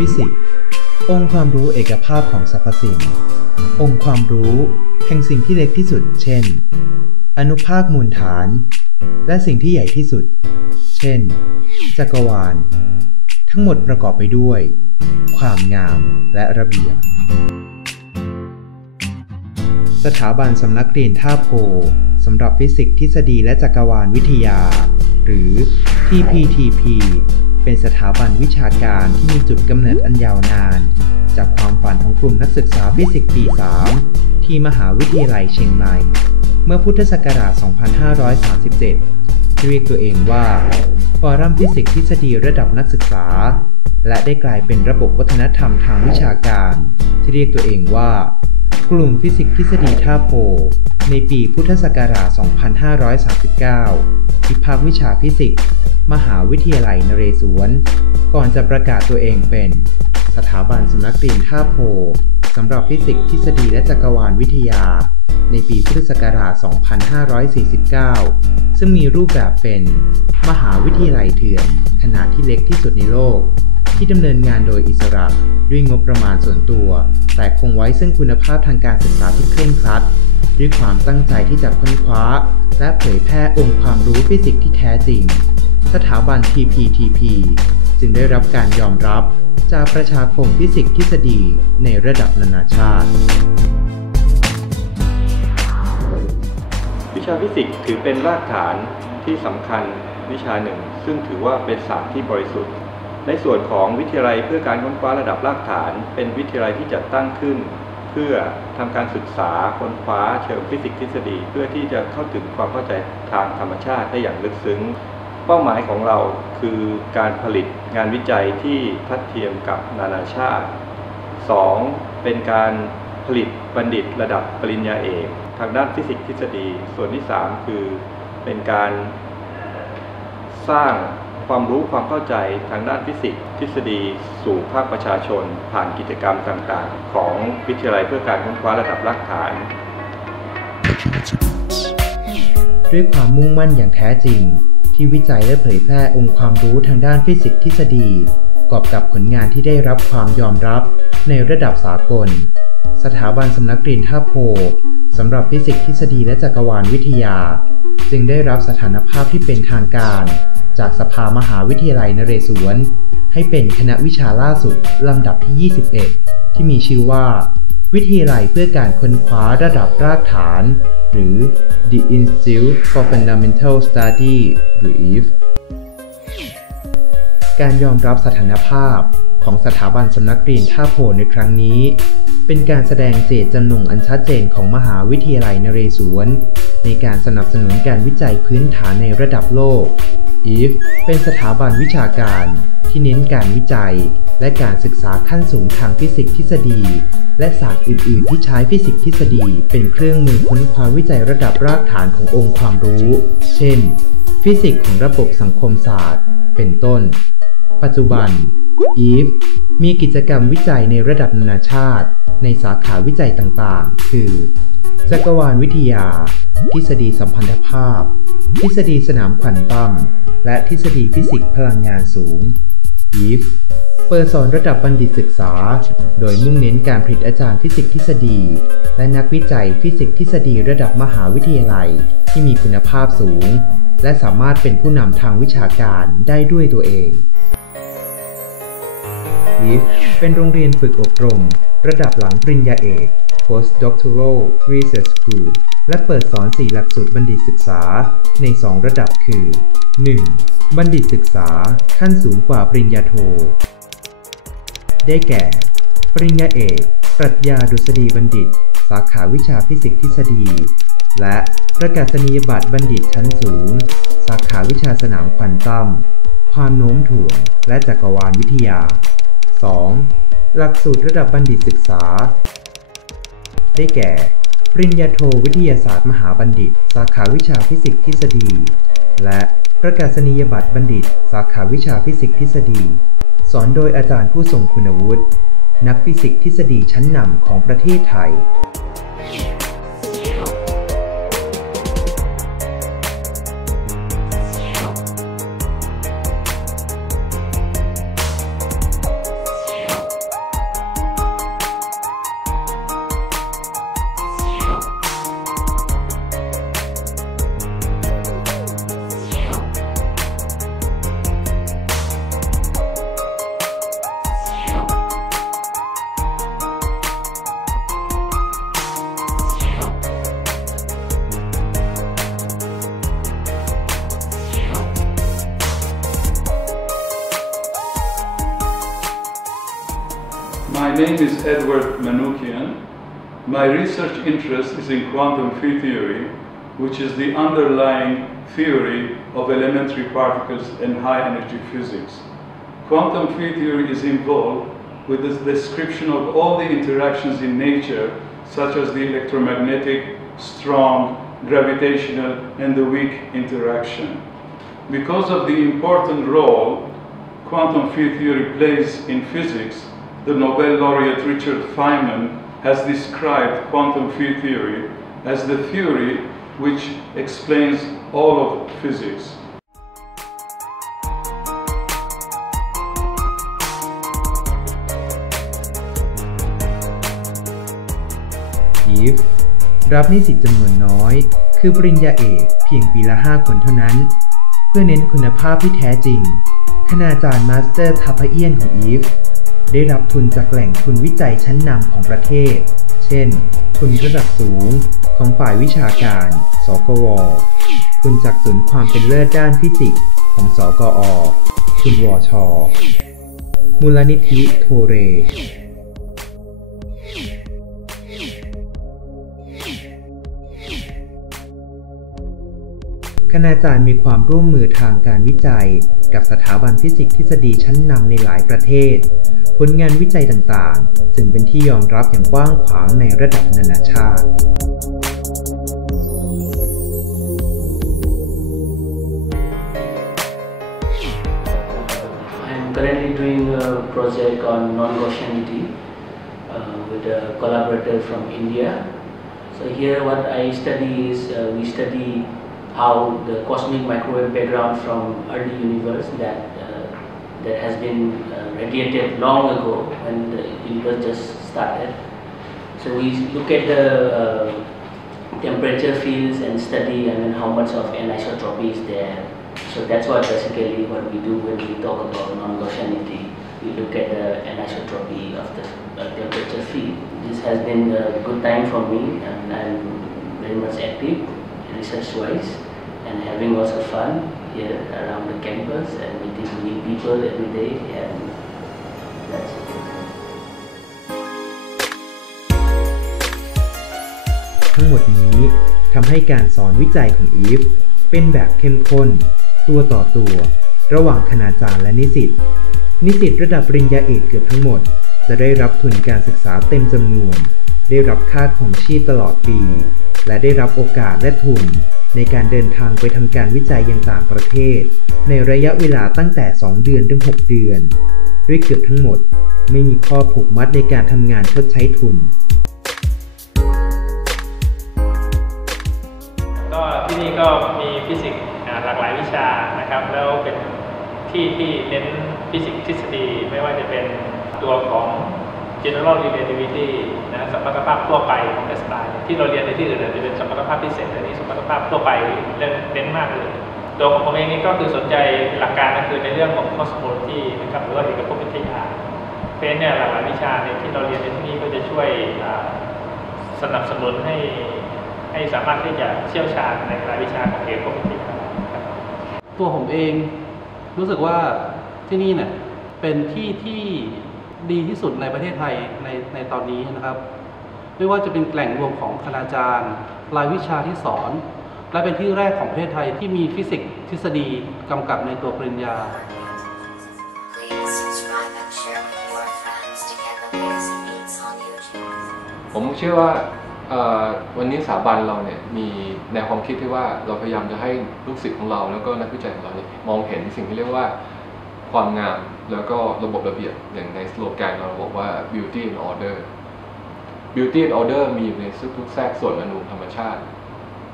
ฟิสิกส์ องค์ความรู้เอกภาพของสรรพสิ่ง องค์ความรู้แห่งสิ่งที่เล็กที่สุด เช่น อนุภาคมูลฐาน และสิ่งที่ใหญ่ที่สุด เช่น จักรวาล ทั้งหมดประกอบไปด้วย ความงามและระเบียบ สถาบันสำนักเรียนท่าโพสำหรับฟิสิกส์ทฤษฎีและจักรวาลวิทยา หรือ TPTP เป็นสถาบันวิชาการที่มีจุดกำเนิดอันยาวนาน จากความฝันของกลุ่มนักศึกษาฟิสิกส์ปี 3 ที่มหาวิทยาลัยเชียงใหม่ เมื่อพุทธศักราช 2537ที่เรียกตัวเองว่าฟอรัมฟิสิกส์ทฤษฎีระดับนักศึกษา และได้กลายเป็นระบบวัฒนธรรมทางวิชาการ ที่เรียกตัวเองว่า กลุ่มฟิสิกส์ทฤษฎีท่าโพ ในปีพุทธศักราช 2539ที่ภาควิชาฟิสิกส์ มหาวิทยาลัยนเรศวร ก่อนจะประกาศตัวเองเป็น สถาบันสำนักเรียนท่าโพสำหรับฟิสิกส์ทฤษฎีและจักรวาลวิทยา ในปีพุทธศักราช 2549 ซึ่งมีรูปแบบเป็น มหาวิทยาลัยเถื่อนขนาดที่เล็กที่สุดในโลก ที่ดำเนินงานโดยอิสระด้วยงบประมาณส่วนตัว แต่คงไว้ซึ่งคุณภาพทางการศึกษาที่เคร่งครัด ด้วยความตั้งใจที่จะค้นคว้า และเผยแพร่องค์ความรู้ฟิสิกส์ที่แท้จริง สถาบัน TPTP จึงได้รับการยอมรับจากประชาคมฟิสิกส์ทฤษฎีในระดับนานาชาติ วิชาฟิสิกส์ถือเป็นรากฐานที่สำคัญวิชาหนึ่ง ซึ่งถือว่าเป็นศาสตร์ที่บริสุทธิ์ ในส่วนของวิทยาลัยเพื่อการค้นคว้าระดับรากฐาน เป็นวิทยาลัยที่จัดตั้งขึ้น เพื่อทำการศึกษาค้นคว้าเชิงฟิสิกส์ทฤษฎี เพื่อที่จะเข้าถึงความเข้าใจทางธรรมชาติได้อย่างลึกซึ้ง เป้าหมายของเราคือการผลิตงานวิจัยที่ทัดเทียมกับนานาชาติ 2. เป็นการผลิตบัณฑิตระดับปริญญาเอกทางด้านฟิสิกส์ทฤษฎี ส่วนที่ 3 คือเป็นการสร้างความรู้ความเข้าใจทางด้านฟิสิกส์ทฤษฎีสู่ภาคประชาชน ผ่านกิจกรรมต่างๆ ของวิทยาลัยเพื่อการค้นคว้าระดับรากฐาน ด้วยความมุ่งมั่นอย่างแท้จริง ที่วิจัยและเผยแพร่องค์ความรู้ทางด้านฟิสิกส์ทฤษฎีกอบกับผลงานที่ได้รับความยอมรับในระดับสากล สถาบันสำนักเรีนท่าโพสำหรับฟิสิกส์ทฤษฎีและจักรวาลวิทยา จึงได้รับสถานภาพที่เป็นทางการ จากสภามหาวิทยาลัยนเรศวร ให้เป็นคณะวิชาล่าสุดลำดับที่ 21 ที่มีชื่อว่า วิทยาลัยเพื่อการค้นคว้าระดับรากฐาน หรือ The Institute for Fundamental Study หรือ IF การยอมรับสถานภาพของสถาบันสำนักเรียนท่าโพในครั้งนี้ เป็นการแสดงเจตจำนงอันชัดเจนของมหาวิทยาลัยนเรศวร ในการสนับสนุนการวิจัยพื้นฐานในระดับโลก IF เป็นสถาบันวิชาการที่เน้นการวิจัย และการศึกษาขั้นสูงทางฟิสิกส์ทฤษฎี และศาสตร์อื่น ๆ ที่ใช้ฟิสิกส์ทฤษฎี เป็นเครื่องมือค้นคว้าวิจัยระดับรากฐานขององค์ความรู้ เช่น ฟิสิกส์ของระบบสังคมศาสตร์ เป็นต้น ปัจจุบัน EVE มีกิจกรรมวิจัยในระดับนานาชาติ ในสาขาวิจัยต่าง ๆ คือ จักรวาลวิทยา ทฤษฎีสัมพันธภาพ ทฤษฎีสนามควอนตัมและทฤษฎีฟิสิกส์พลังงานสูง EVE เปิดสอนระดับบัณฑิตศึกษา โดยมุ่งเน้นการผลิตอาจารย์ฟิสิกส์ทฤษฎี และนักวิจัยฟิสิกส์ทฤษฎีระดับมหาวิทยาลัย ที่มีคุณภาพสูง และสามารถเป็นผู้นำทางวิชาการได้ด้วยตัวเอง IF เป็นโรงเรียนฝึกอบรม ระดับหลังปริญญาเอก Postdoctoral Research School และเปิดสอน 4 หลักสูตรบัณฑิตศึกษาใน 2 ระดับคือ 1. บัณฑิตศึกษาขั้นสูงกว่าปริญญาโท ได้แก่ ปริญญาเอก ปรัชญาดุษฎีบัณฑิต สาขาวิชาฟิสิกส์ทฤษฎี และประกาศนียบัตรบัณฑิตชั้นสูง สาขาวิชาสนามควอนตัม ความโน้มถ่วง และจักรวาลวิทยา 2. หลักสูตรระดับบัณฑิตศึกษา ได้แก่ ปริญญาโทวิทยาศาสตร์มหาบัณฑิต สาขาวิชาฟิสิกส์ทฤษฎี และประกาศนียบัตรบัณฑิต สาขาวิชาฟิสิกส์ทฤษฎี สอนโดยอาจารย์ผู้ทรงคุณวุฒิ นักฟิสิกส์ทฤษฎีชั้นนำของประเทศไทย name is Edward Manoukian. My research interest is in quantum field theory, which is the underlying theory of elementary particles and high energy physics. Quantum field theory is involved with the description of all the interactions in nature, such as the electromagnetic, strong, gravitational, and the weak interaction. Because of the important role quantum field theory plays in physics, the Nobel laureate Richard Feynman has described quantum field theory as the theory which explains all of physics. อีฟรับนิสิตจำนวนน้อย คือปริญญาเอกเพียงปีละ 5 คนเท่านั้น เพื่อเน้นคุณภาพที่แท้จริง คณาจารย์มาสเตอร์ทัพเอียนของอีฟ ได้รับทุนจากแหล่งทุนวิจัยชั้นนำของประเทศ เช่น ทุนระดับสูงของฝ่ายวิชาการ สกว ทุนจากศูนย์ความเป็นเลิศด้านฟิสิกส์ของสกอ ทุนวช มูลนิธิโทเรคณาจารย์มีความร่วมมือทางการวิจัย กับสถาบันฟิสิกส์ทฤษฎีชั้นนำในหลายประเทศ ผลงานวิจัยต่างๆจึงเป็นที่ยอมรับอย่างกว้างขวางในระดับนานาชาติ currently doing a project on non-Gaussianity uh, with a collaborator from India. So here what I study is uh, we study how the cosmic microwave background from early universe that uh, that has been radiated long ago when the universe just started. So we look at the uh, temperature fields and study I mean how much of anisotropy is there. So that's what basically what we do when we talk about non-Gaussianity. We look at the anisotropy of the uh, temperature field. This has been a good time for me and I'm very much active research-wise and having lots of fun here around the campus and meeting new people every day and. ทั้งหมดนี้ทำให้การสอนวิจัยของอีฟเป็นแบบเข้มข้น ตัวต่อตัว ระหว่างคณาจารย์และนิสิต นิสิตระดับปริญญาเอกเกือบทั้งหมด จะได้รับทุนการศึกษาเต็มจำนวน ได้รับค่าของชีพตลอดปี และได้รับโอกาสและทุน ในการเดินทางไปทำการวิจัยยังต่างประเทศ ในระยะเวลาตั้งแต่ 2 เดือนถึง 6 เดือน ด้วยเกือบทั้งหมด ไม่มีข้อผูกมัดในการทำงานชดใช้ทุน ก็ที่นี่ก็มีฟิสิกส์หลากหลายวิชานะครับแล้วเป็นที่ที่เน้นฟิสิกส์ทฤษฎีไม่ว่าจะเป็นตัวของ general relativity นะสมรรถภาพทั่วไปของไอน์สไตน์ที่เราเรียนในที่อื่นอาจจะเป็นสมรรถภาพพิเศษแต่นี้สมรรถภาพทั่วไปเน้นเน้นมากเลย ตัวของผมเองนี่ก็คือสนใจหลักการก็คือในเรื่องของ cosmology นะครับหรือว่าเอกภพวิทยา เพราะฉะนั้นเนี่ยหลากหลายวิชาเนี่ยที่เราเรียนในที่นี่ก็จะช่วยสนับสนุนให้ให้สามารถที่จะเชี่ยวชาญในรายวิชาของเอกภพวิทยาครับตัวผมเองรู้สึกว่าที่นี่เนี่ยเป็นที่ที่ดีที่สุดในประเทศไทยในในตอนนี้นะครับ ไม่ว่าจะเป็นแหล่งรวมของคณาจารย์ รายวิชาที่สอน และเป็นที่แรกของประเทศไทยที่มีฟิสิกส์ ทฤษฎีกำกับในตัวปริญญา ผมเชื่อว่าวันนี้สถาบันเราเนี่ยมีแนวความคิดที่ว่าเราพยายามจะให้ลูกศิษย์ของเราแล้วก็นักวิจัยของเราเนี่ยมองเห็นสิ่งที่เรียกว่าความงามแล้วก็ระบบระเบียบอย่างในสโลแกนเราบอกว่า beauty and order beauty and order มีอยู่ในทุกแทรกส่วนอนุธรรมชาติ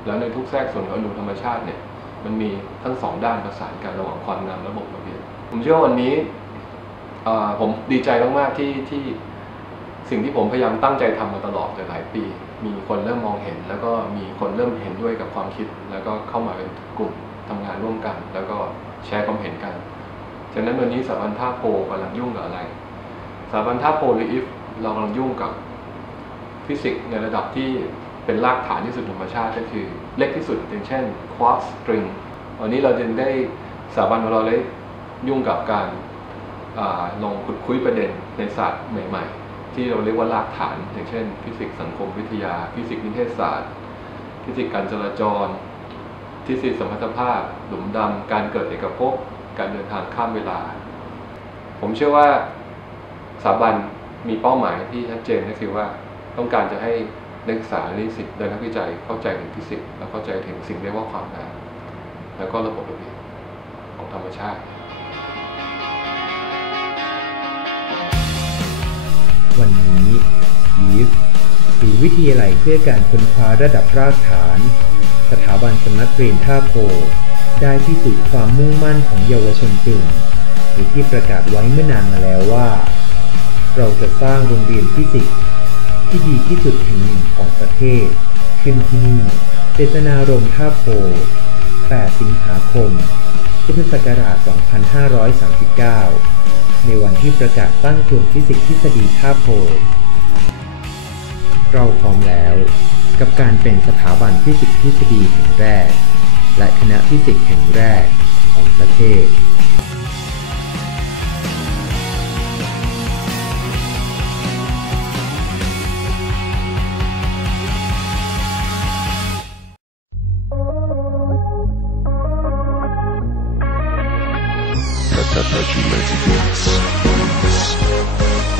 แล้วในทุกแทรกส่วนของอนุธรรมชาติเนี่ย มันมีทั้งสองด้านประสานกันระหว่างความงามและระบบระเบียบผมเชื่อว่าวันนี้ผมดีใจมากๆที่ที่สิ่งที่ผมพยายามตั้งใจทำมาตลอดหลายปี มีคนเริ่มมองเห็น แล้วก็มีคนเริ่มเห็นด้วยกับความคิด แล้วก็เข้ามาเป็นกลุ่มทำงานร่วมกัน แล้วก็แชร์ความเห็นกันฉะนั้นวันนี้สถาบันท่าโพกำลังยุ่งกับอะไรสถาบันท่าโพหรืออิฟเรากำลังยุ่งกับฟิสิกส์ในระดับที่ เป็นรากฐานที่สุดธรรมชาติก็คือเล็กที่สุดอย่างเช่นควอ r สตริงวันนี้เราจึงได้สถาบันของเราได้ยุ่งกับการาลองขุดคุยประเด็นในศาสตร์ใหม่ ๆ ที่เราเรียกว่ารากฐาน อย่างเช่น ฟิสิกส์สังคมวิทยา ฟิสิกส์นิเทศศาสตร์ ฟิสิกส์การจราจรทฤษฎีสมรรถภาพ หลุมดำการเกิดเอกภพการเดินทางข้ามเวลา ผมเชื่อว่าสถาบันมีเป้าหมายที่ชัดเจนก็คือว่าต้องการจะให้ นักศึกษานิสิตและนักวิจัยเข้าใจถึงฟิสิกส์และเข้าใจถึงสิ่งเรียกว่าความงามแล้วก็ระบบระเบียบของธรรมชาติ วันนี้ YIF หรือวิทยาลัยเพื่อการค้นคว้าระดับรากฐาน สถาบันสำนักเรียนท่าโพได้พิสูจน์ความมุ่งมั่นของเยาวชนกลุ่มหรือที่ประกาศไว้เมื่อนานมาแล้วว่า เราจะสร้างโรงเรียนฟิสิกส์ ที่ดีที่สุดแห่งหนึ่งของประเทศ ขึ้นที่นี่ เจตนารมณ์ท่าโพ 8 สิงหาคม พุทธศักราช 2539 ในวันที่ประกาศตั้งกลุ่มฟิสิกส์ทฤษฎีท่าโพ เราพร้อมแล้วกับการเป็นสถาบันฟิสิกส์ทฤษฎีแห่งแรก และคณะฟิสิกส์แห่งแรกของประเทศ I thought you to dance. dance.